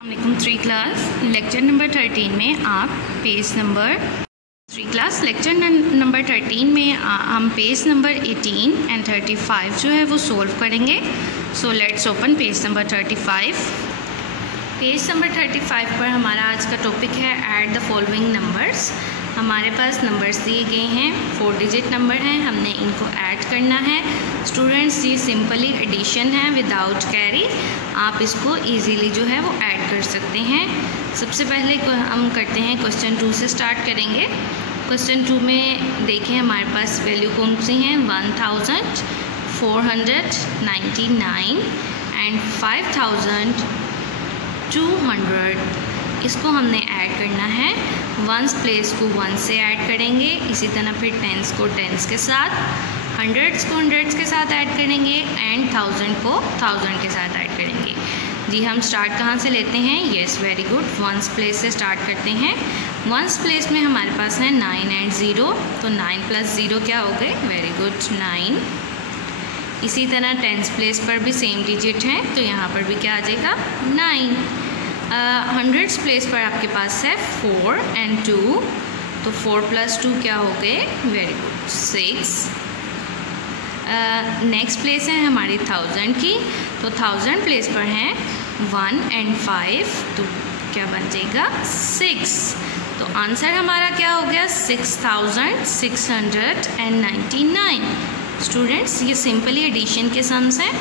अस्सलामुअलैकुम। 3 class lecture number 13 में आप page number 3 class lecture number 13 में हम पेज नंबर 18 एंड 35 जो है वो सोल्व करेंगे। So let's open page number 35। Page number 35 पर हमारा आज का टॉपिक है ऐड द फॉलोइंग नंबर्स। हमारे पास नंबर्स दिए गए हैं, 4 डिजिट नंबर हैं, हमने इनको ऐड करना है। स्टूडेंट्स ये सिंपली एडिशन है विदाउट कैरी, आप इसको इजीली जो है वो ऐड कर सकते हैं। सबसे पहले हम करते हैं क्वेश्चन 2 से स्टार्ट करेंगे। क्वेश्चन 2 में देखें हमारे पास वैल्यू कौन सी हैं, 1499 एंड 5200। इसको हमने ऐड करना है। वंस प्लेस को 1 से ऐड करेंगे, इसी तरह फिर टेंस को टेंस के साथ, हंड्रेड्स को हंड्रेड्स के साथ ऐड करेंगे एंड 1000 को 1000 के साथ ऐड करेंगे। जी हम स्टार्ट कहाँ से लेते हैं? Yes very good, ones place से स्टार्ट करते हैं। वंस प्लेस में हमारे पास है 9 एंड 0, तो 9 + 0 क्या हो गए? Very good 9। इसी तरह टेंस प्लेस पर भी सेम डिजिट हैं, तो यहाँ पर भी क्या आ जाएगा? 9। हंड्रेड्स प्लेस पर आपके पास है 4 एंड 2, तो 4 + 2 क्या हो गए? Very good 6। नेक्स्ट प्लेस है हमारी 1000 की, तो 1000 प्लेस पर हैं 1 एंड 5, तो क्या बन जाएगा? 6। तो आंसर हमारा क्या हो गया? 6699। स्टूडेंट्स ये सिंपली एडिशन के सम्स हैं,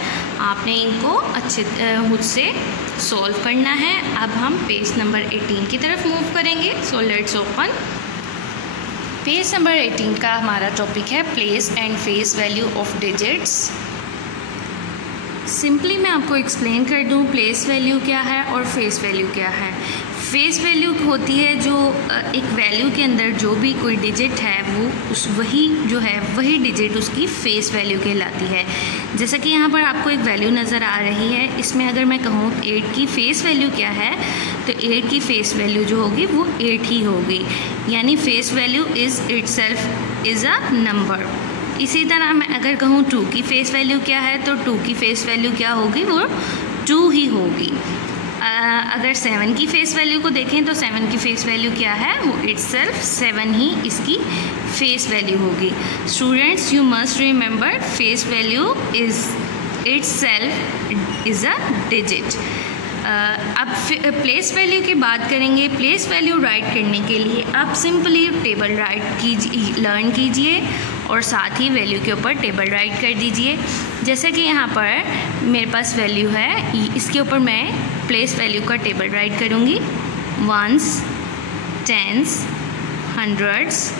आपने इनको अच्छे खुद से सॉल्व करना है। अब हम पेज नंबर 18 की तरफ मूव करेंगे। So let's open page number 18 का हमारा टॉपिक है place and face value of digits. Simply मैं आपको एक्सप्लेन कर दूं प्लेस वैल्यू क्या है और फेस वैल्यू क्या है। फेस वैल्यू होती है जो एक वैल्यू के अंदर जो भी कोई डिजिट है वो वही डिजिट उसकी फेस वैल्यू कहलाती है। जैसा कि यहाँ पर आपको एक वैल्यू नज़र आ रही है, इसमें अगर मैं कहूँ 8 की फेस वैल्यू क्या है, तो 8 की फेस वैल्यू जो होगी वो 8 ही होगी, यानी face value itself is a number. इसी तरह मैं अगर कहूँ 2 की फेस वैल्यू क्या है, तो 2 की फेस वैल्यू क्या होगी? वो 2 ही होगी। अगर 7 की फेस वैल्यू को देखें तो 7 की फेस वैल्यू क्या है? वो इटसेल्फ 7 ही इसकी फेस वैल्यू होगी। Students you must remember face value itself is a digit. अब प्लेस वैल्यू की बात करेंगे। प्लेस वैल्यू राइट करने के लिए आप सिंपली टेबल राइट लर्न कीजिए और साथ ही वैल्यू के ऊपर टेबल राइट कर दीजिए। जैसे कि यहाँ पर मेरे पास वैल्यू है, इसके ऊपर मैं प्लेस वैल्यू का टेबल राइट करूँगी। Ones, tens, hundreds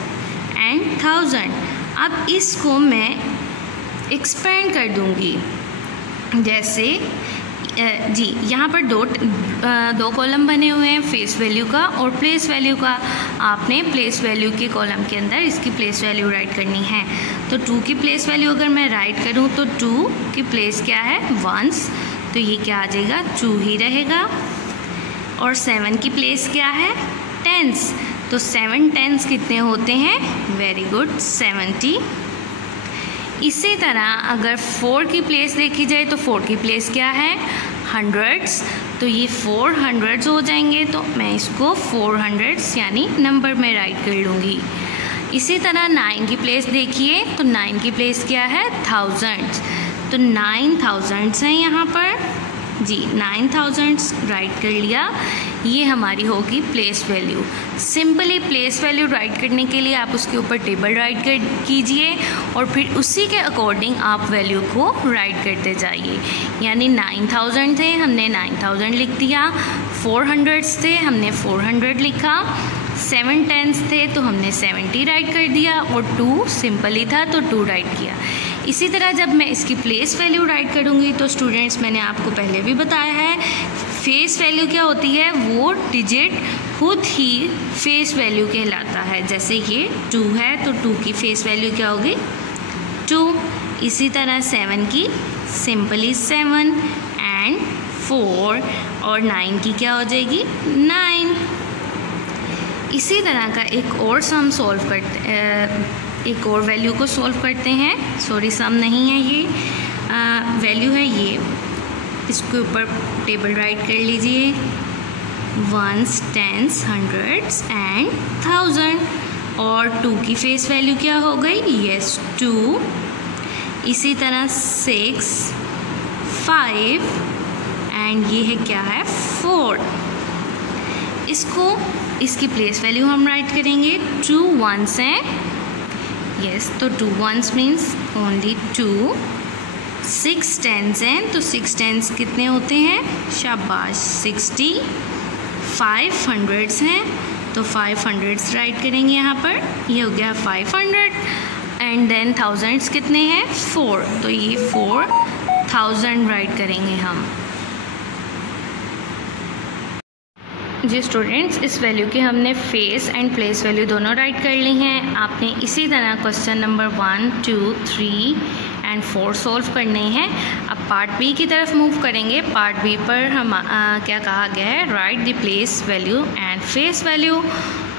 and 1000। अब इसको मैं एक्सपेंड कर दूँगी। जैसे जी यहाँ पर दो कॉलम बने हुए हैं, फेस वैल्यू का और प्लेस वैल्यू का। आपने प्लेस वैल्यू के कॉलम के अंदर इसकी प्लेस वैल्यू राइट करनी है। तो 2 की प्लेस वैल्यू अगर मैं राइट करूँ तो 2 की प्लेस क्या है? वंस, तो ये क्या आ जाएगा? 2 ही रहेगा। और 7 की प्लेस क्या है? टेंस, तो 7 टेंस कितने होते हैं? Very good 70। इसी तरह अगर 4 की प्लेस देखी जाए तो 4 की प्लेस क्या है? हंड्रेड्स, तो ये 4 हंड्रेड्स हो जाएंगे, तो मैं इसको 400 यानी नंबर में राइट कर लूँगी। इसी तरह 9 की प्लेस देखिए तो 9 की प्लेस क्या है? 1000, तो 9000 हैं यहाँ पर। जी 9000 राइट कर लिया। ये हमारी होगी place value. Simply place value right करने के लिए आप उसके ऊपर टेबल राइट कीजिए और फिर उसी के अकॉर्डिंग आप वैल्यू को राइट करते जाइए। यानी 9000 थे, हमने 9000 लिख दिया। 400 थे, हमने 400 लिखा। 7 टेंस थे तो हमने 70 राइट कर दिया और 2 सिंपल ही था तो 2 राइट किया। इसी तरह जब मैं इसकी प्लेस वैल्यू राइट करूँगी तो स्टूडेंट्स मैंने आपको पहले भी बताया है फेस वैल्यू क्या होती है? वो डिजिट खुद ही फेस वैल्यू कहलाता है। जैसे ये 2 है तो 2 की फेस वैल्यू क्या होगी? 2। इसी तरह 7 की सिंपली 7 एंड 4 और 9 की क्या हो जाएगी? 9। इसी तरह का एक और सम सॉल्व करते एक और वैल्यू को सॉल्व करते हैं। सॉरी सम नहीं है, ये वैल्यू है ये। इसके ऊपर टेबल राइट कर लीजिए। Ones, tens, hundreds and thousand. और 2 की फेस वैल्यू क्या हो गई? यस 2। इसी तरह 6, 5 एंड ये है क्या है? 4। इसकी प्लेस वैल्यू हम राइट करेंगे। 2 1s हैं, यस, तो 2 1s मीन्स ओनली 2। 6 10s हैं, तो 6 10s कितने होते हैं? शाबाश 60। 5 100s हैं, तो 5 100s राइट करेंगे यहाँ पर, ये हो गया 500। एंड देन थाउजेंड्स कितने हैं? 4, तो ये 4000 राइट करेंगे हम। जी स्टूडेंट्स, इस वैल्यू के हमने फेस एंड प्लेस वैल्यू दोनों राइट कर ली हैं। आपने इसी तरह क्वेश्चन नंबर 1 2 3 एंड 4 सॉल्व करने हैं। अब पार्ट बी की तरफ मूव करेंगे। पार्ट बी पर हम क्या कहा गया है? Right the place value and face value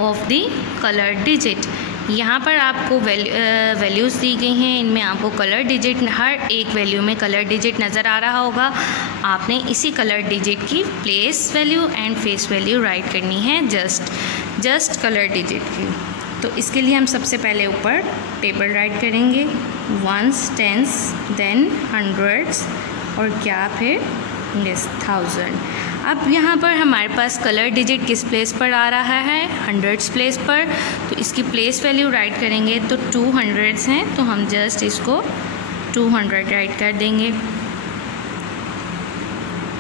of the colour digit. यहाँ पर आपको वैल्यूज़ दी गई हैं, इनमें आपको कलर डिजिट, हर एक वैल्यू में कलर डिजिट नज़र आ रहा होगा। आपने इसी कलर डिजिट की place value and face value right करनी है, जस्ट कलर डिजिट की। तो इसके लिए हम सबसे पहले ऊपर टेबल राइट करेंगे, वंस, टेंस, देन हंड्रेड्स और क्या फिर? यस 1000। अब यहाँ पर हमारे पास कलर डिजिट किस प्लेस पर आ रहा है? हंड्रेड्स प्लेस पर। तो इसकी प्लेस वैल्यू राइट करेंगे तो 200s हैं, तो हम जस्ट इसको 200 राइट कर देंगे।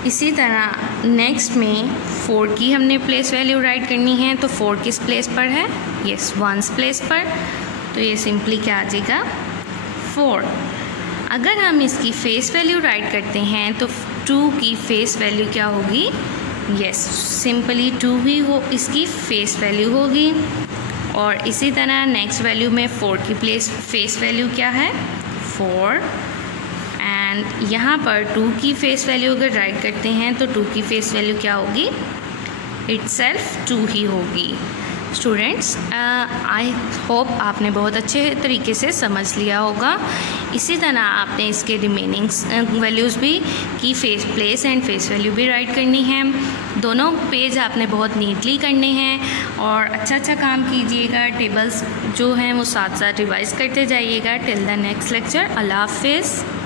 इसी तरह नेक्स्ट में 4 की हमने प्लेस वैल्यू राइट करनी है, तो 4 किस प्लेस पर है? यस 1s प्लेस पर। तो ये सिंपली क्या आ जाएगा? 4। अगर हम इसकी फेस वैल्यू राइट करते हैं तो 2 की फेस वैल्यू क्या होगी? यस सिंपली 2 ही हो इसकी फेस वैल्यू होगी। और इसी तरह नेक्स्ट वैल्यू में 4 की फेस वैल्यू क्या है? 4। एंड यहाँ पर 2 की फेस वैल्यू अगर राइट करते हैं तो 2 की फेस वैल्यू क्या होगी? इटसेल्फ 2 ही होगी। स्टूडेंट्स, आई होप आपने बहुत अच्छे तरीके से समझ लिया होगा। इसी तरह आपने इसके रिमेनिंग वैल्यूज़ भी की प्लेस एंड फेस वैल्यू भी राइट करनी है। दोनों पेज आपने बहुत नीटली करने हैं और अच्छा काम कीजिएगा। टेबल्स जो हैं वो साथ साथ रिवाइज करते जाइएगा। टिल द नेक्स्ट लेक्चर, अल्लाह हाफिज़।